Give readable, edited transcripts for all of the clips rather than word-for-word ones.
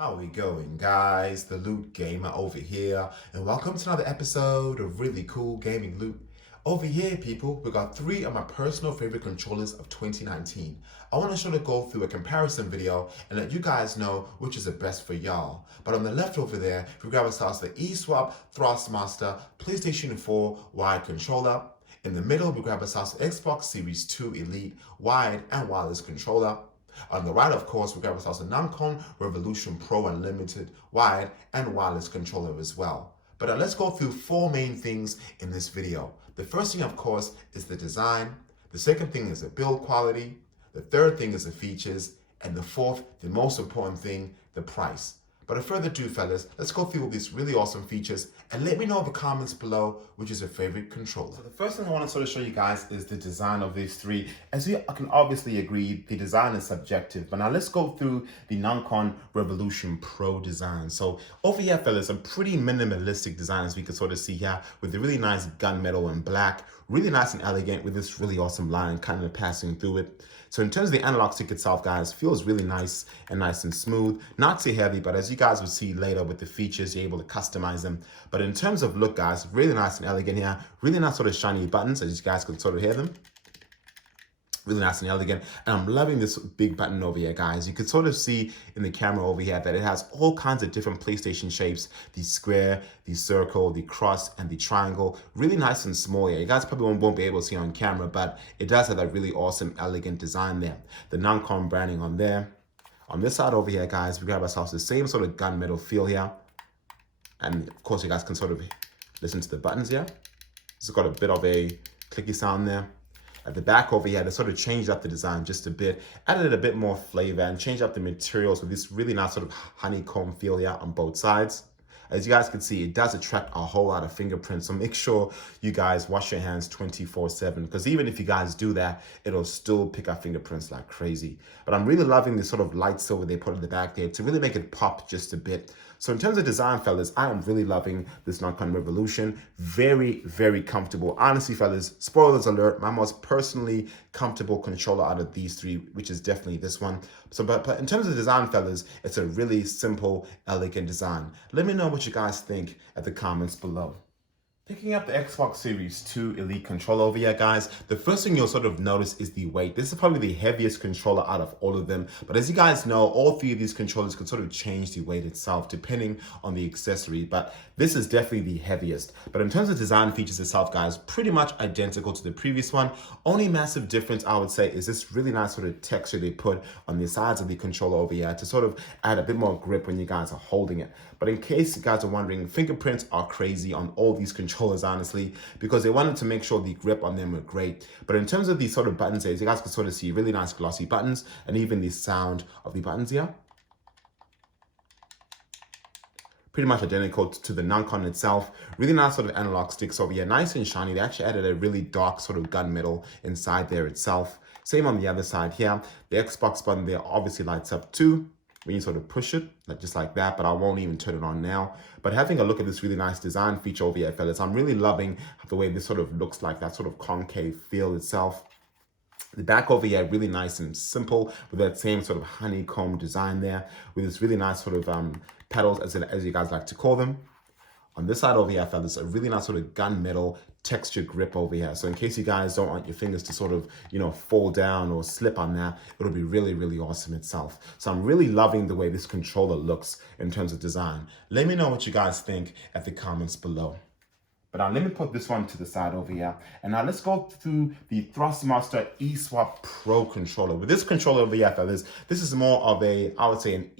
How we going, guys? The Loot Gamer over here, and welcome to another episode of really cool gaming loot. Over here, people, we got 3 of my personal favorite controllers of 2019. I want to sort of go through a comparison video and let you guys know which is the best for y'all. But on the left over there, we grab ourselves the eSwap Thrustmaster PlayStation 4 wide controller. In the middle, we grab ourselves the Xbox Series 2 Elite wide and wireless controller. On the right, of course, we grab ourselves a Nacon Revolution Pro Unlimited wide and wireless controller as well. But let's go through 4 main things in this video. The first thing, of course, is the design. The second thing is the build quality. The third thing is the features. And the fourth, the most important thing, the price. But without further ado, fellas, let's go through all these really awesome features and let me know in the comments below which is your favorite controller. So the first thing I want to sort of show you guys is the design of these 3. As you can obviously agree, the design is subjective. But now let's go through the Nacon Revolution Pro design. So over here, fellas, a pretty minimalistic design as we can sort of see here with the really nice gunmetal and black, really nice and elegant with this really awesome line kind of passing through it. So in terms of the analog stick itself, guys, feels really nice and smooth. Not too heavy, but as you guys will see later with the features, you're able to customize them. But in terms of look, guys, really nice and elegant here. Really nice sort of shiny buttons, as you guys can sort of hear them. Really nice and elegant. And I'm loving this big button over here, guys. You can sort of see in the camera over here that it has all kinds of different PlayStation shapes. The square, the circle, the cross, and the triangle. Really nice and small here. You guys probably won't be able to see on camera, but it does have that really awesome, elegant design there. The Nacon branding on there. On this side over here, guys, we grab ourselves the same sort of gunmetal feel here. And of course, you guys can sort of listen to the buttons here. It's got a bit of a clicky sound there. At the back over here, they sort of changed up the design just a bit, added a bit more flavor and changed up the materials with this really nice sort of honeycomb feel here on both sides. As you guys can see, it does attract a whole lot of fingerprints, so make sure you guys wash your hands 24/7, because even if you guys do that, it'll still pick up fingerprints like crazy. But I'm really loving this sort of light silver they put in the back there to really make it pop just a bit. So in terms of design, fellas, I am really loving this Nacon Revolution. Very, very comfortable. Honestly, fellas, spoilers alert, my most personally comfortable controller out of these 3, which is definitely this one. So, but in terms of design, fellas, it's a really simple, elegant design. Let me know what you guys think at the comments below. Picking up the Xbox Series 2 Elite controller over here, guys, the first thing you'll sort of notice is the weight. This is probably the heaviest controller out of all of them. But as you guys know, all 3 of these controllers can sort of change the weight itself depending on the accessory. But this is definitely the heaviest. But in terms of design features itself, guys, pretty much identical to the previous one. Only massive difference, I would say, is this really nice sort of texture they put on the sides of the controller over here to sort of add a bit more grip when you guys are holding it. But in case you guys are wondering, fingerprints are crazy on all these controllers, honestly, because they wanted to make sure the grip on them were great. But in terms of these sort of buttons here, you guys can sort of see really nice glossy buttons and even the sound of the buttons here. Pretty much identical to the Nacon itself. Really nice sort of analog sticks over here, nice and shiny. They actually added a really dark sort of gunmetal inside there itself. Same on the other side here. The Xbox button there obviously lights up too when you sort of push it, like just like that, but I won't even turn it on now. But having a look at this really nice design feature over here, fellas, I'm really loving the way this sort of looks like, that sort of concave feel itself. The back over here, really nice and simple with that same sort of honeycomb design there with this really nice sort of pedals, as you guys like to call them. On this side over here, I found this a really nice sort of gunmetal texture grip over here. So in case you guys don't want your fingers to sort of, fall down or slip on that, it'll be really, really awesome itself. So I'm really loving the way this controller looks in terms of design. Let me know what you guys think at the comments below. But now let me put this one to the side over here. And now let's go through the Thrustmaster eSwap Pro controller. With this controller over here, fellas, this is more of a, I would say, an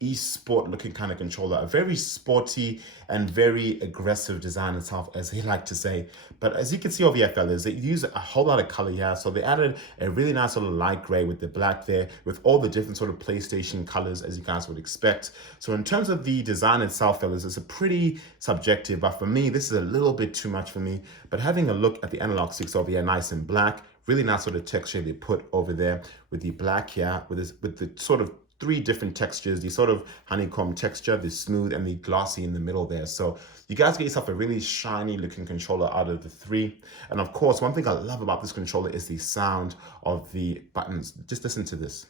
e-sport looking kind of controller. A very sporty and very aggressive design itself, as they like to say. But as you can see over here, fellas, they use a whole lot of color here. So they added a really nice sort of light gray with the black there, with all the different sort of PlayStation colors, as you guys would expect. So in terms of the design itself, fellas, it's a pretty subjective, but for me, this is a little bit too much for me. But having a look at the analog sticks over here, nice and black, really nice sort of texture they put over there with the black here, with the sort of 3 different textures, the sort of honeycomb texture, the smooth, and the glossy in the middle there. So you guys get yourself a really shiny looking controller out of the 3. And of course, one thing I love about this controller is the sound of the buttons. Just listen to this.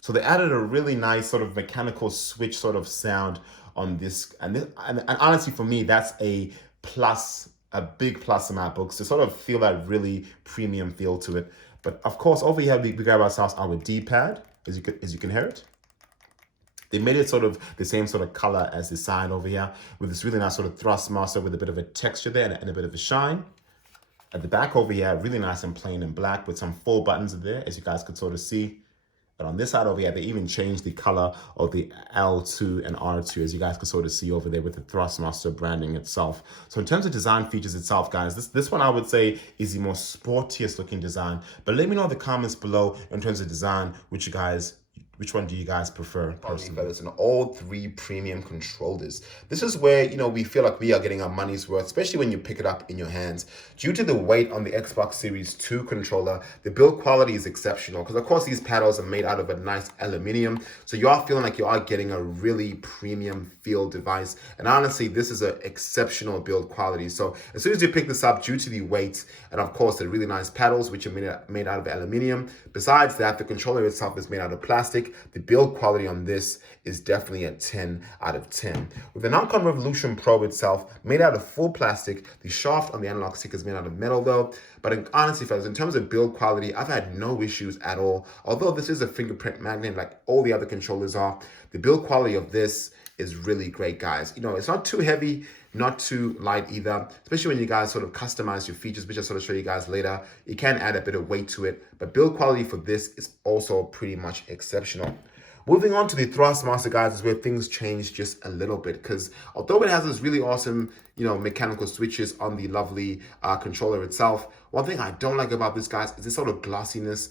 So they added a really nice sort of mechanical switch sort of sound on this. And honestly, for me, that's a plus, a big plus in my books to sort of feel that really premium feel to it. But of course, over here, we grab ourselves our D-pad, as you can hear it. They made it sort of the same sort of color as the sign over here with this really nice sort of Thrustmaster with a bit of a texture there and a bit of a shine. At the back over here, really nice and plain and black with some 4 buttons there, as you guys could sort of see. But on this side over here, they even changed the color of the L2 and R2, as you guys can sort of see over there with the Thrustmaster branding itself. So in terms of design features itself, guys, this one I would say is the most sportiest looking design. But let me know in the comments below in terms of design, which one do you guys prefer personally? Fellas, and all 3 premium controllers. This is where, you know, we feel like we are getting our money's worth, especially when you pick it up in your hands. Due to the weight on the Xbox Series 2 controller, the build quality is exceptional because, of course, these paddles are made out of a nice aluminium. So you are feeling like you are getting a really premium feel device. And honestly, this is an exceptional build quality. So as soon as you pick this up, due to the weight and, of course, the really nice paddles, which are made out of aluminium. Besides that, the controller itself is made out of plastic. The build quality on this is definitely a 10 out of 10. With the Nacon Revolution Pro itself, made out of full plastic, the shaft on the analog stick is made out of metal though. But honestly, fellas, in terms of build quality, I've had no issues at all. Although this is a fingerprint magnet like all the other controllers are, the build quality of this is really great, guys. You know, it's not too heavy, not too light either, especially when you guys sort of customize your features, which I'll sort of show you guys later. You can add a bit of weight to it, but build quality for this is also pretty much exceptional. Moving on to the Thrustmaster, guys, is where things change just a little bit, because although it has this really awesome, you know, mechanical switches on the lovely controller itself, one thing I don't like about this, guys, is this sort of glossiness,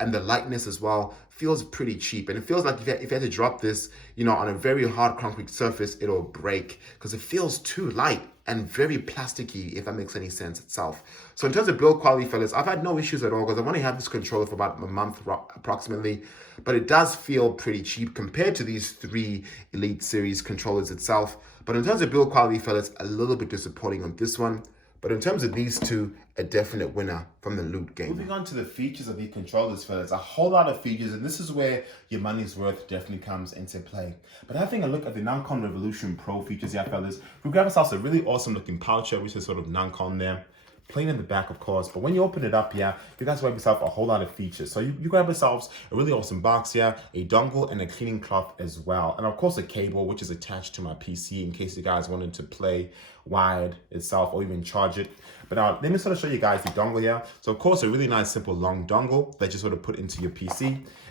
and the lightness as well feels pretty cheap. And it feels like if you had to drop this, you know, on a very hard concrete surface, it'll break because it feels too light and very plasticky, if that makes any sense itself. So in terms of build quality, fellas, I've had no issues at all because I've only had this controller for about a month approximately, but it does feel pretty cheap compared to these 3 Elite Series controllers itself. But in terms of build quality, fellas, a little bit disappointing on this one. But in terms of these 2, a definite winner from the Loot game. Moving on to the features of these controllers, fellas, a whole lot of features, and this is where your money's worth definitely comes into play. But having a look at the Nacon Revolution Pro features here, fellas, we grab ourselves a really awesome looking poucher, which is sort of Nacon there. Plain in the back, of course, but when you open it up here, you guys grab yourself a whole lot of features. So you grab yourselves a really awesome box here, a dongle, and a cleaning cloth as well. And of course, a cable, which is attached to my PC in case you guys wanted to play wired itself or even charge it. But now, let me sort of show you guys the dongle here. So of course, a really nice, simple, long dongle that you sort of put into your PC.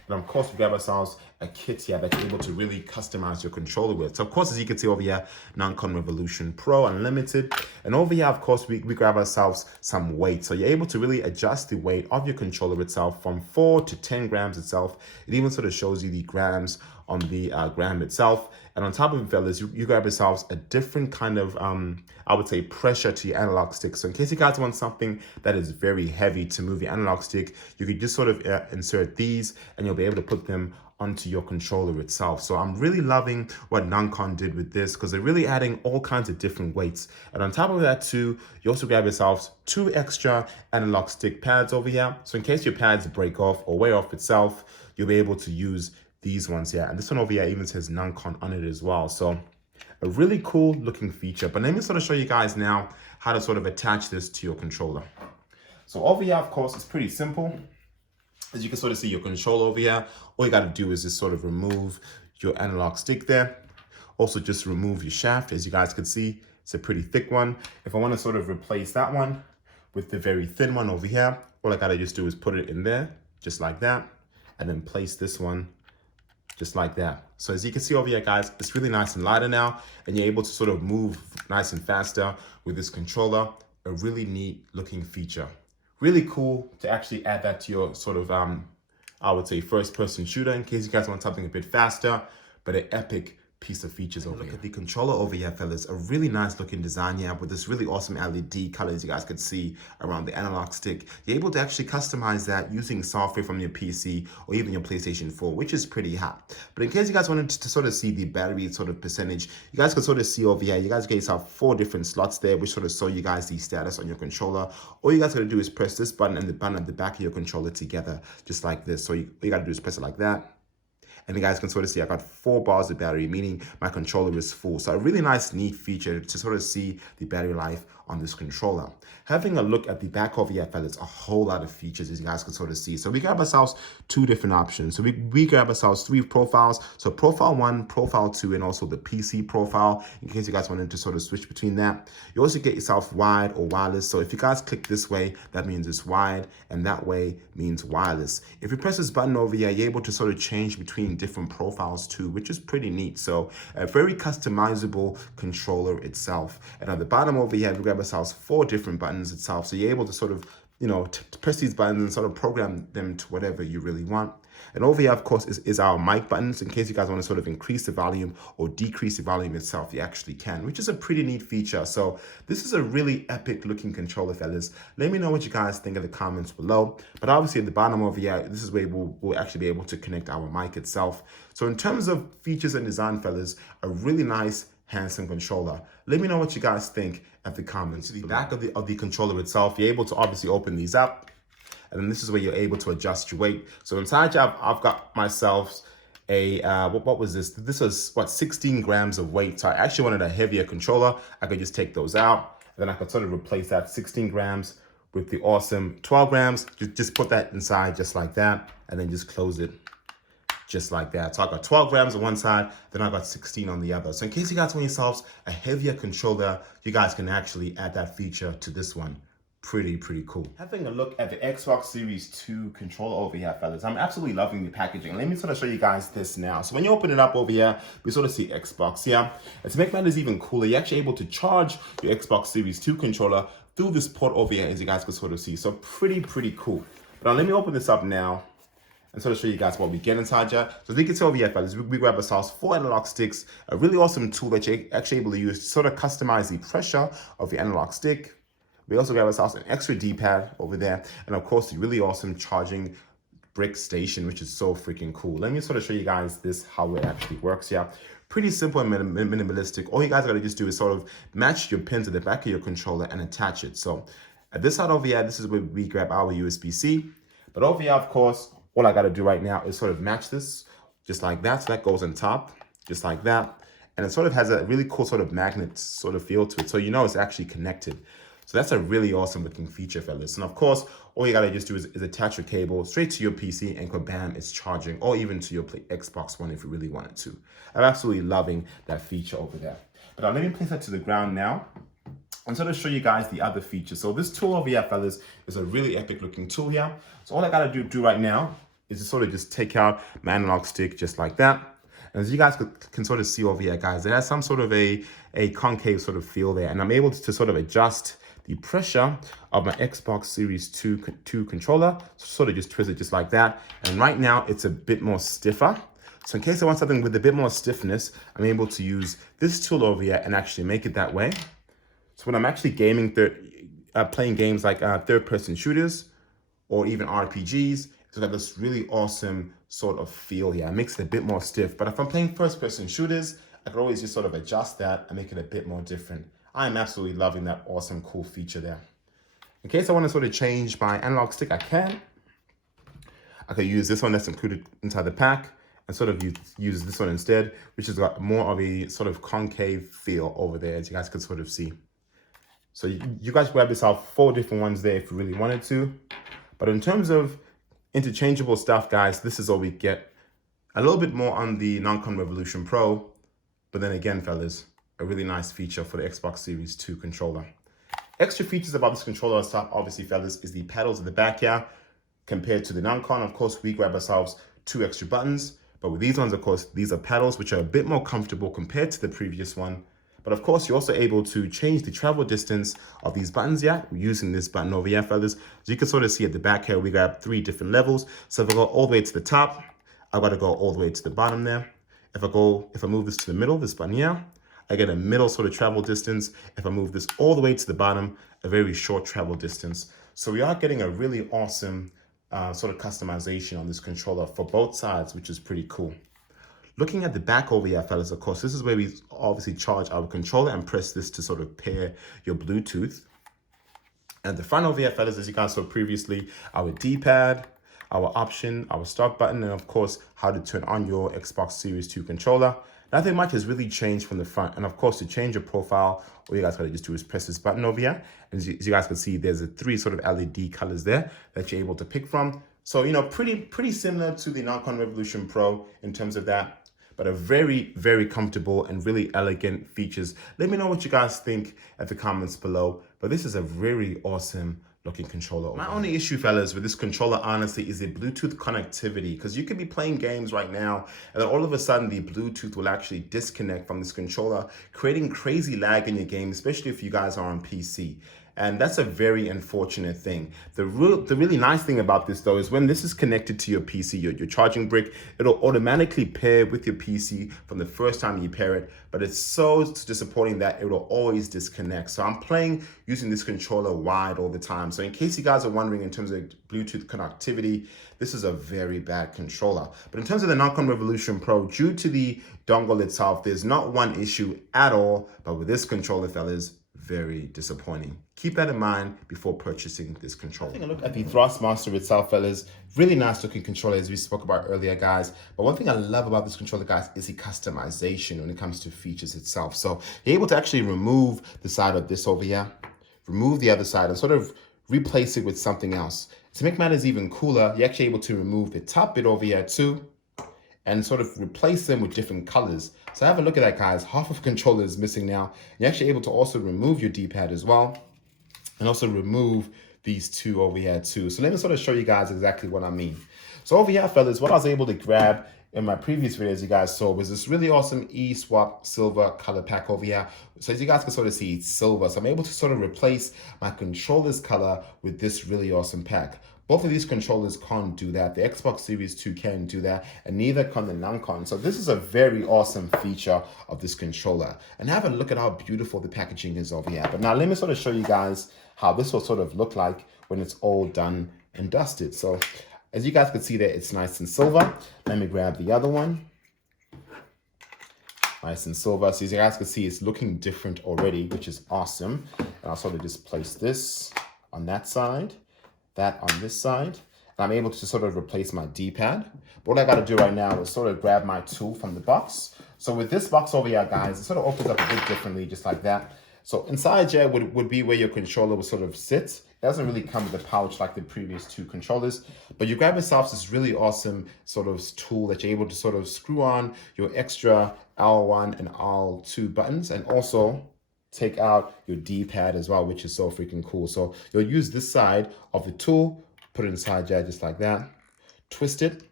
And of course, we grab ourselves a kit here that you're able to really customize your controller with. So of course, as you can see over here, Nacon Revolution Pro Unlimited. And over here, of course, we grab ourselves some weight. So you're able to really adjust the weight of your controller itself from 4 to 10 grams itself. It even sort of shows you the grams on the gram itself. And on top of it, fellas, you grab yourselves a different kind of, I would say, pressure to your analog stick. So in case you guys want something that is very heavy to move your analog stick, you could just sort of insert these and you'll be able to put them onto your controller itself. So I'm really loving what Nacon did with this because they're really adding all kinds of different weights. And on top of that too, you also grab yourselves 2 extra analog stick pads over here. So in case your pads break off or wear off itself, you'll be able to use these ones here. And this one over here even says Nacon on it as well. So a really cool looking feature. But let me sort of show you guys now how to sort of attach this to your controller. So over here, of course, it's pretty simple. As you can sort of see your controller over here, all you got to do is just sort of remove your analog stick there. Also just remove your shaft. As you guys can see, it's a pretty thick one. If I want to sort of replace that one with the very thin one over here, all I got to just do is put it in there, just like that, and then place this one just like that. So as you can see over here, guys, it's really nice and lighter now, and you're able to sort of move nice and faster with this controller. A really neat looking feature. Really cool to actually add that to your sort of, I would say, first-person shooter in case you guys want something a bit faster, but an epic piece of features over here. Look at the controller over here, fellas. A really nice looking design here with this really awesome LED colors you guys could see around the analog stick. You're able to actually customize that using software from your PC or even your PlayStation 4, which is pretty hot. But in case you guys wanted to sort of see the battery sort of percentage, you guys could sort of see over here, you guys get yourself 4 different slots there, which sort of show you guys the status on your controller. All you guys gotta do is press this button and the button at the back of your controller together, just like this. So all you gotta do is press it like that. And you guys can sort of see I got 4 bars of battery, meaning my controller is full. So a really nice, neat feature to sort of see the battery life on this controller. Having a look at the back over here, fellas, a whole lot of features as you guys can sort of see. So we grab ourselves 2 different options. So we grab ourselves 3 profiles. So profile 1, profile 2, and also the PC profile, in case you guys wanted to sort of switch between that. You also get yourself wide or wireless. So if you guys click this way, that means it's wide, and that way means wireless. If you press this button over here, you're able to sort of change between different profiles too, which is pretty neat. So a very customizable controller itself. And at the bottom over here, we grab ourselves 4 different buttons itself. So you're able to sort of, you know, press these buttons and sort of program them to whatever you really want. And over here, of course, is our mic buttons. In case you guys want to sort of increase the volume or decrease the volume itself, you actually can, which is a pretty neat feature. So this is a really epic looking controller, fellas. Let me know what you guys think in the comments below. But obviously at the bottom over here, this is where we'll actually be able to connect our mic itself. So in terms of features and design, fellas, a really nice, handsome controller. Let me know what you guys think at the comments. To the back of the controller itself, you're able to obviously open these up. And then this is where you're able to adjust your weight. So inside here, I've got myself a, what was this? This was, what, 16 grams of weight. So I actually wanted a heavier controller. I could just take those out. And then I could sort of replace that 16 grams with the awesome 12 grams. Just put that inside just like that. And then just close it just like that. So I got 12 grams on one side, then I got 16 on the other. So in case you guys want yourselves a heavier controller, you guys can actually add that feature to this one. Pretty cool. Having a look at the Xbox Series 2 controller over here, fellas, I'm absolutely loving the packaging. Let me sort of show you guys this now. So when you open it up over here, we sort of see Xbox here. And to make matters even cooler, you're actually able to charge your Xbox Series 2 controller through this port over here, as you guys can sort of see. So pretty cool. But now let me open this up now and sort of show you guys what we get inside here. So as you can see over here, fellas, we grab ourselves 4 analog sticks, a really awesome tool that you're actually able to use to sort of customize the pressure of your analog stick. We also grab ourselves an extra D-pad over there. And of course, the really awesome charging brick station, which is so freaking cool. Let me sort of show you guys this, how it actually works here. Pretty simple and minimalistic. All you guys gotta just do is sort of match your pins at the back of your controller and attach it. So at this side over here, this is where we grab our USB-C. But over here, of course, all I gotta do right now is sort of match this just like that. So that goes on top, just like that. And it sort of has a really cool sort of magnet sort of feel to it. So you know it's actually connected. So that's a really awesome looking feature, fellas. And of course, all you gotta just do is attach your cable straight to your PC and bam, it's charging, or even to your Xbox One if you really wanted to. I'm absolutely loving that feature over there. But now let me place that to the ground now and sort of show you guys the other features. So this tool over here, fellas, is a really epic looking tool here. So all I gotta do right now is to sort of just take out my analog stick just like that. And as you guys can sort of see over here, guys, it has some sort of a concave sort of feel there. And I'm able to sort of adjust the pressure of my Xbox Series 2 controller. So sort of just twist it just like that. And right now it's a bit more stiffer. So in case I want something with a bit more stiffness, I'm able to use this tool over here and actually make it that way. So when I'm actually gaming, playing games like third-person shooters or even RPGs, it's got this really awesome sort of feel here. It makes it a bit more stiff. But if I'm playing first-person shooters, I can always just sort of adjust that and make it a bit more different. I'm absolutely loving that awesome, cool feature there. In case I want to sort of change my analog stick, I can. I could use this one that's included inside the pack and sort of use this one instead, which has got more of a sort of concave feel over there, as you guys can sort of see. So you guys grab yourself 4 different ones there if you really wanted to. But in terms of interchangeable stuff, guys, this is all we get. A little bit more on the Nacon Revolution Pro, but then again, fellas, a really nice feature for the Xbox Series 2 controller. Extra features about this controller stuff, obviously, fellas, is the pedals at the back here. Compared to the Nacon, of course, we grab ourselves 2 extra buttons. But with these ones, of course, these are pedals, which are a bit more comfortable compared to the previous one. But of course, you're also able to change the travel distance of these buttons here using this button over here, fellas. So you can sort of see at the back here, we grab 3 different levels. So if I go all the way to the top, I've got to go all the way to the bottom there. If I move this to the middle, this button here, I get a middle sort of travel distance. If I move this all the way to the bottom, a very short travel distance. So we are getting a really awesome sort of customization on this controller for both sides, which is pretty cool. Looking at the back over here, fellas, of course, this is where we obviously charge our controller and press this to sort of pair your Bluetooth. And the front over here, fellas, as you guys saw previously, our D-pad, our option, our start button, and of course, how to turn on your Xbox Series 2 controller. Nothing much has really changed from the front. And of course, to change your profile, all you guys gotta just do is press this button over here. And as you guys can see, there's a 3 sort of LED colors there that you're able to pick from. So, you know, pretty similar to the Nacon Revolution Pro in terms of that, but a very, very comfortable and really elegant features. Let me know what you guys think at the comments below. But this is a very awesome looking controller. My only issue, fellas, with this controller, honestly, is the Bluetooth connectivity, because you could be playing games right now and then all of a sudden the Bluetooth will actually disconnect from this controller, creating crazy lag in your game, especially if you guys are on PC. And that's a very unfortunate thing. The really nice thing about this though is when this is connected to your PC, your charging brick, it'll automatically pair with your PC from the first time you pair it, but it's so disappointing that it will always disconnect. So I'm playing using this controller wide all the time. So in case you guys are wondering in terms of Bluetooth connectivity, this is a very bad controller. But in terms of the Nacon Revolution Pro, due to the dongle itself, there's not one issue at all, but with this controller, fellas, very disappointing. Keep that in mind before purchasing this controller. Taking a look at the Thrustmaster itself, fellas. Really nice looking controller, as we spoke about earlier, guys. But one thing I love about this controller, guys, is the customization when it comes to features itself. So you're able to actually remove the side of this over here, remove the other side, and sort of replace it with something else. To make matters even cooler, you're actually able to remove the top bit over here too, and sort of replace them with different colors. So have a look at that, guys. Half of the controller is missing now. You're actually able to also remove your D-pad as well, and also remove these two over here too. So let me sort of show you guys exactly what I mean. So over here, fellas, what I was able to grab in my previous videos you guys saw was this really awesome eSwap silver color pack over here. So as you guys can sort of see, it's silver. So I'm able to sort of replace my controller's color with this really awesome pack. Both of these controllers can't do that. The Xbox Series 2 can't do that, and neither can the Nacon. So this is a very awesome feature of this controller. And have a look at how beautiful the packaging is over here. But now let me sort of show you guys how this will sort of look like when it's all done and dusted. So as you guys can see there, it's nice and silver. Let me grab the other one. Nice and silver. So as you guys can see, it's looking different already, which is awesome. And I'll sort of just place this on that side, that on this side, and I'm able to sort of replace my D-pad. But what I gotta do right now is sort of grab my tool from the box. So with this box over here, guys, it sort of opens up a bit differently, just like that. So inside here would be where your controller would sort of sit. It doesn't really come with a pouch like the previous two controllers, but you grab yourself this really awesome sort of tool that you're able to sort of screw on your extra L1 and L2 buttons, and also take out your D-pad as well, which is so freaking cool. So you'll use this side of the tool, put it inside here just like that, twist it,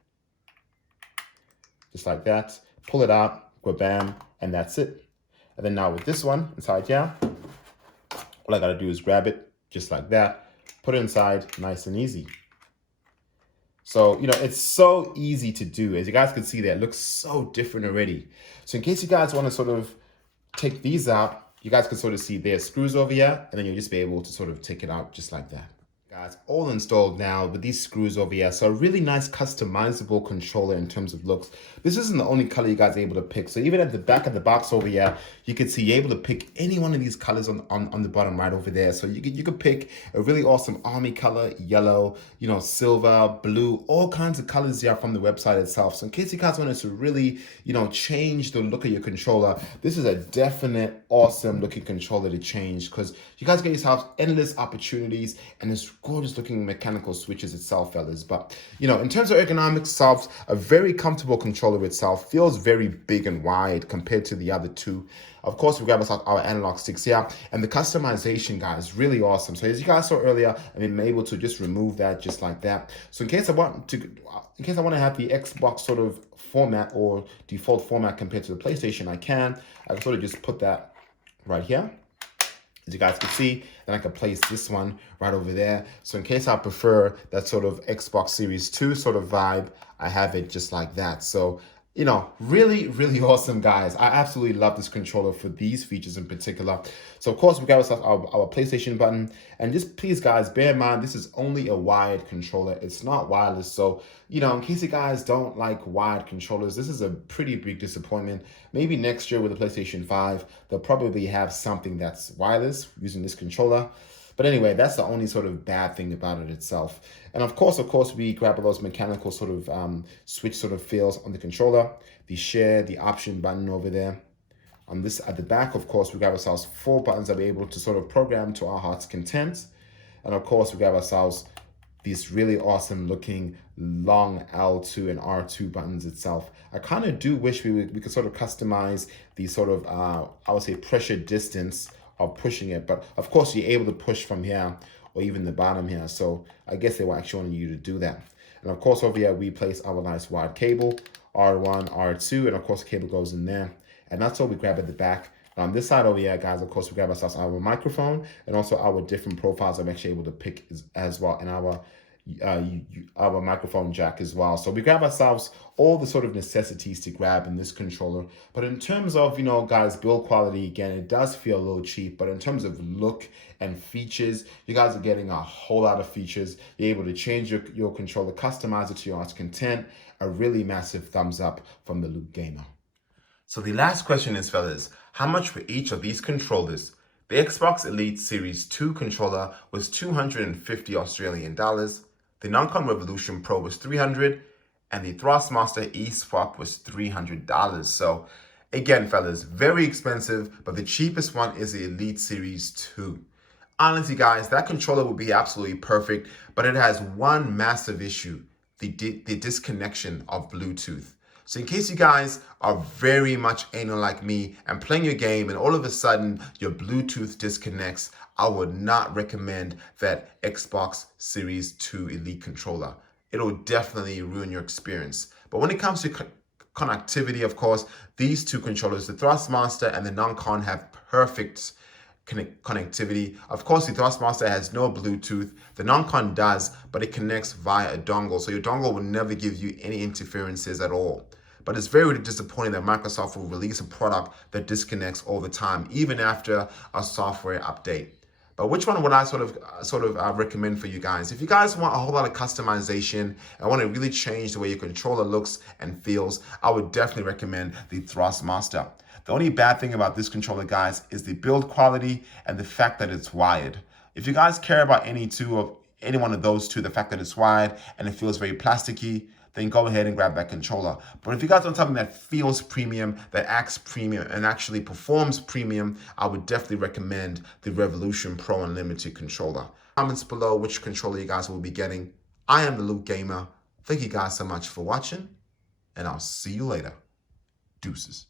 just like that, pull it out, go bam, and that's it. And then now with this one inside here, all I gotta do is grab it just like that, put it inside, nice and easy. So, you know, it's so easy to do. As you guys can see there, it looks so different already. So in case you guys wanna sort of take these out, you guys can sort of see there's screws over here, and then you'll just be able to sort of take it out just like that. Guys, all installed now with these screws over here. So a really nice customizable controller in terms of looks. This isn't the only color you guys are able to pick. So even at the back of the box over here, you can see you're able to pick any one of these colors on the bottom right over there. So you could pick a really awesome army color, yellow, you know, silver, blue, all kinds of colors here from the website itself. So in case you guys wanted to really, you know, change the look of your controller, this is a definite awesome looking controller to change, because you guys get yourself endless opportunities and it's gorgeous looking mechanical switches itself, fellas. But you know, in terms of ergonomics itself, a very comfortable controller itself, feels very big and wide compared to the other two. Of course, we grab us our analog sticks here, and the customization, guys, really awesome. So as you guys saw earlier, I'm able to just remove that just like that. So in case I want to have the Xbox sort of format or default format compared to the PlayStation, I can sort of just put that right here, as you guys can see. Then I can place this one right over there. So in case I prefer that sort of Xbox Series 2 sort of vibe, I have it just like that. So, you know, really, really awesome, guys. I absolutely love this controller for these features in particular. So of course, we got ourselves our PlayStation button, and just please, guys, bear in mind, this is only a wired controller. It's not wireless. So, you know, in case you guys don't like wired controllers, this is a pretty big disappointment. Maybe next year with the PlayStation 5, they'll probably have something that's wireless using this controller. But anyway, that's the only sort of bad thing about it itself. And of course, we grab those mechanical sort of switch sort of feels on the controller, the share, the option button over there. On this at the back, of course, we grab ourselves 4 buttons that we're able to sort of program to our heart's content. And of course, we grab ourselves these really awesome looking long L2 and R2 buttons itself. I kind of do wish we could sort of customize the sort of, I would say, pressure distance of pushing it. But of course, you're able to push from here or even the bottom here. So I guess they were actually wanting you to do that. And of course, over here, we place our nice wide cable, R1, R2, and of course, the cable goes in there. And that's what we grab at the back. On this side over here, guys, of course, we grab ourselves our microphone and also our different profiles I'm actually able to pick as well, and our microphone jack as well. So we grab ourselves all the sort of necessities to grab in this controller. But in terms of, you know, guys, build quality, again, it does feel a little cheap. But in terms of look and features, you guys are getting a whole lot of features. You're able to change your controller, customize it to your heart's content. A really massive thumbs up from the Loot Gamer. So the last question is, fellas, how much for each of these controllers? The Xbox Elite Series 2 controller was 250 Australian dollars. The Nacon Revolution Pro was 300, and the Thrustmaster eSwap was $300. So again, fellas, very expensive, but the cheapest one is the Elite Series 2. Honestly, guys, that controller would be absolutely perfect, but it has one massive issue, the disconnection of Bluetooth. So in case you guys are very much anal like me and playing your game and all of a sudden your Bluetooth disconnects, I would not recommend that Xbox Series 2 Elite controller. It'll definitely ruin your experience. But when it comes to connectivity, of course, these two controllers, the Thrustmaster and the Nacon, have perfect connectivity. Of course, the Thrustmaster has no Bluetooth. The Nacon does, but it connects via a dongle. So your dongle will never give you any interferences at all. But it's very disappointing that Microsoft will release a product that disconnects all the time, even after a software update. But which one would I sort of recommend for you guys? If you guys want a whole lot of customization and want to really change the way your controller looks and feels, I would definitely recommend the Thrustmaster. The only bad thing about this controller, guys, is the build quality and the fact that it's wired. If you guys care about any one of those two, the fact that it's wired and it feels very plasticky, then go ahead and grab that controller. But if you guys want something that feels premium, that acts premium, and actually performs premium, I would definitely recommend the Revolution Pro Unlimited controller. Comments below which controller you guys will be getting. I am the Loot Gamer. Thank you guys so much for watching, and I'll see you later. Deuces.